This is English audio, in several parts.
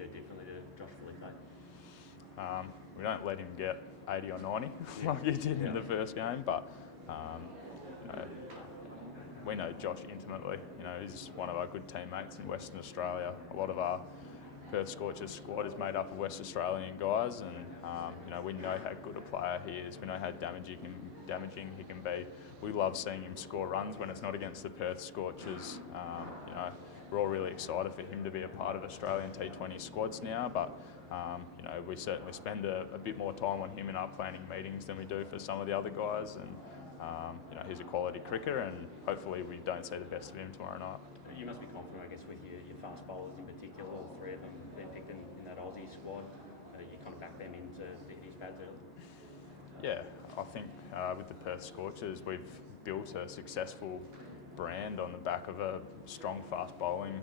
do differently to Josh Philippe? We don't let him get 80 or 90 like he did in the first game, but you know, we know Josh intimately. You know, he's one of our good teammates in Western Australia. A lot of our Perth Scorchers squad is made up of West Australian guys, and you know, we know how good a player he is. We know how damaging he can be. We love seeing him score runs when it's not against the Perth Scorchers. You know, we're all really excited for him to be a part of Australian T20 squads now, but you know, we certainly spend a bit more time on him in our planning meetings than we do for some of the other guys, and you know, he's a quality cricketer, and hopefully we don't see the best of him tomorrow night. You must be confident, I guess, with your fast bowlers in particular. All three of them they're picked in that Aussie squad. You kind of back them into his pads early. Yeah, I think with the Perth Scorchers, we've built a successful brand on the back of a strong fast bowling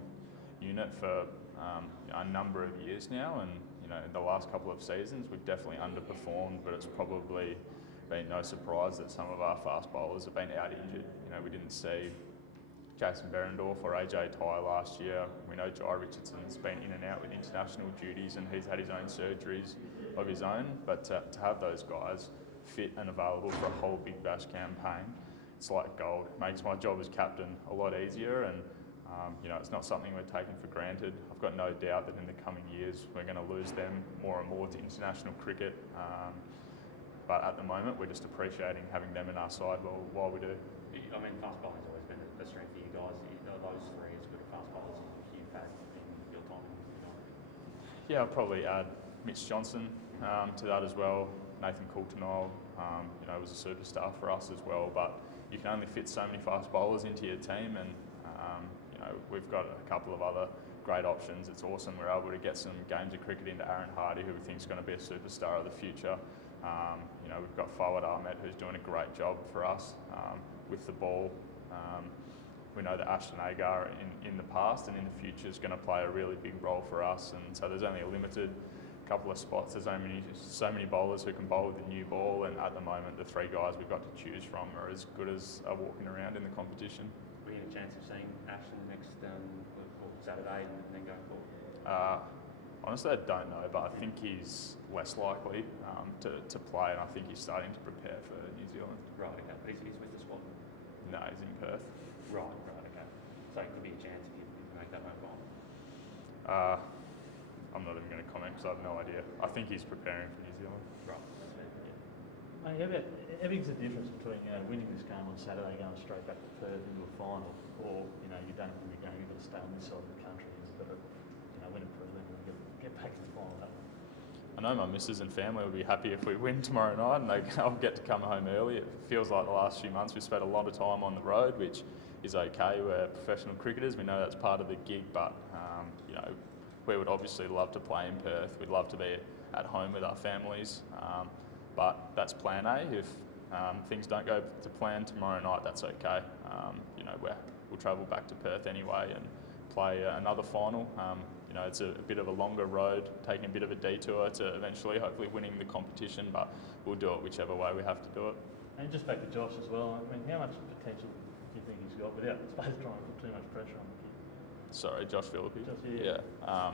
unit for a number of years now, and you know, in the last couple of seasons we've definitely underperformed, but it's probably been no surprise that some of our fast bowlers have been out injured. You know, we didn't see Jason Berendorf or AJ Ty last year. We know Jai Richardson's been in and out with international duties, and he's had his own surgeries of his own, but to have those guys fit and available for a whole Big Bash campaign, it's like gold. It makes my job as captain a lot easier, and you know, it's not something we're taking for granted. I've got no doubt that in the coming years we're going to lose them more and more to international cricket, but at the moment we're just appreciating having them in our side while we do. I mean, fast bowling's always been a strength for you guys. Those three as good fast bowlers you've had in your time. Yeah, I'll probably add Mitch Johnson to that as well. Nathan Coulter-Nile, you know, was a superstar for us as well, but you can only fit so many fast bowlers into your team, and you know, we've got a couple of other great options. It's awesome we're able to get some games of cricket into Aaron Hardy, who we think is going to be a superstar of the future. You know, we've got Fawad Ahmed, who's doing a great job for us with the ball. We know that Ashton Agar in the past and in the future is going to play a really big role for us, and so there's only a limited couple of spots. There's so many bowlers who can bowl with a new ball, and at the moment the three guys we've got to choose from are as good as are walking around in the competition. We have a chance of seeing Ashton next Saturday and then going forward? Honestly, I don't know, but I think he's less likely to play, and I think he's starting to prepare for New Zealand. Right, okay. But he's with the squad? No, he's in Perth. Right, okay. So it could be a chance if you make that home final? I'm not even going to comment because I have no idea. I think he's preparing for New Zealand. Right, that's fair, yeah. Mate, how big's the difference between winning this game on Saturday, going straight back to Perth into a final, or you know, you don't win the game, you've got to stay on this side of the country instead of win a prelim and get back to the final that way? I know my missus and family will be happy if we win tomorrow night and I'll get to come home early. It feels like the last few months we've spent a lot of time on the road, which is okay. We're professional cricketers. We know that's part of the gig, but you know, we would obviously love to play in Perth. We'd love to be at home with our families, but that's plan A. If things don't go to plan tomorrow night, that's okay. You know, we'll travel back to Perth anyway and play another final. You know, it's a bit of a longer road, taking a bit of a detour to eventually, hopefully, winning the competition, but we'll do it whichever way we have to do it. And just back to Josh as well, I mean, how much potential do you think he's got without, I suppose, trying to put too much pressure on the kid? Sorry, Josh Philippe. Yeah.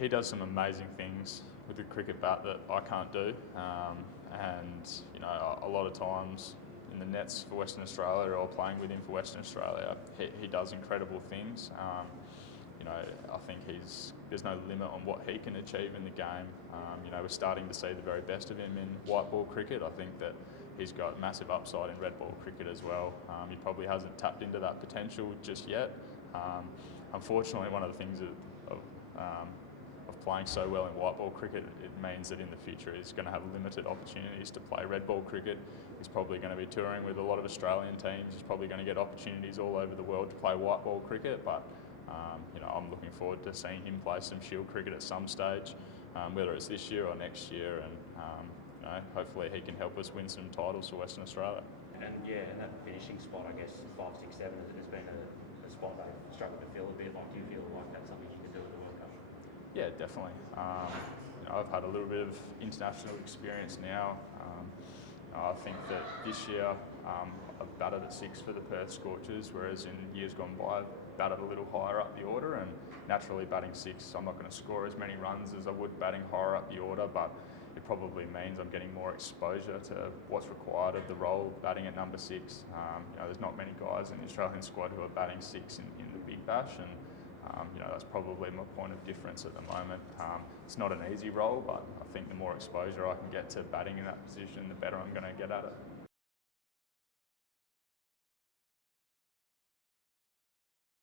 He does some amazing things with the cricket bat that I can't do, and you know, a lot of times in the nets for Western Australia or playing with him for Western Australia, he does incredible things. You know, I think there's no limit on what he can achieve in the game. You know, we're starting to see the very best of him in white ball cricket. I think that he's got massive upside in red ball cricket as well. He probably hasn't tapped into that potential just yet. Unfortunately, one of the things of playing so well in white ball cricket, it means that in the future he's going to have limited opportunities to play red ball cricket. He's probably going to be touring with a lot of Australian teams. He's probably going to get opportunities all over the world to play white ball cricket, but you know, I'm looking forward to seeing him play some Shield cricket at some stage, whether it's this year or next year, and you know, hopefully he can help us win some titles for Western Australia. And yeah, and that finishing spot, I guess 5, 6, 7 has been a spot they've struggled to fill a bit. Like, do you feel like that's something you could do at the World Cup? Yeah, definitely. You know, I've had a little bit of international experience now. I think that this year I've batted at 6 for the Perth Scorchers, whereas in years gone by batted a little higher up the order, and naturally batting 6, I'm not going to score as many runs as I would batting higher up the order, but it probably means I'm getting more exposure to what's required of the role batting at number 6. There's not many guys in the Australian squad who are batting 6 in the Big Bash, and that's probably my point of difference at the moment. It's not an easy role, but I think the more exposure I can get to batting in that position, the better I'm going to get at it.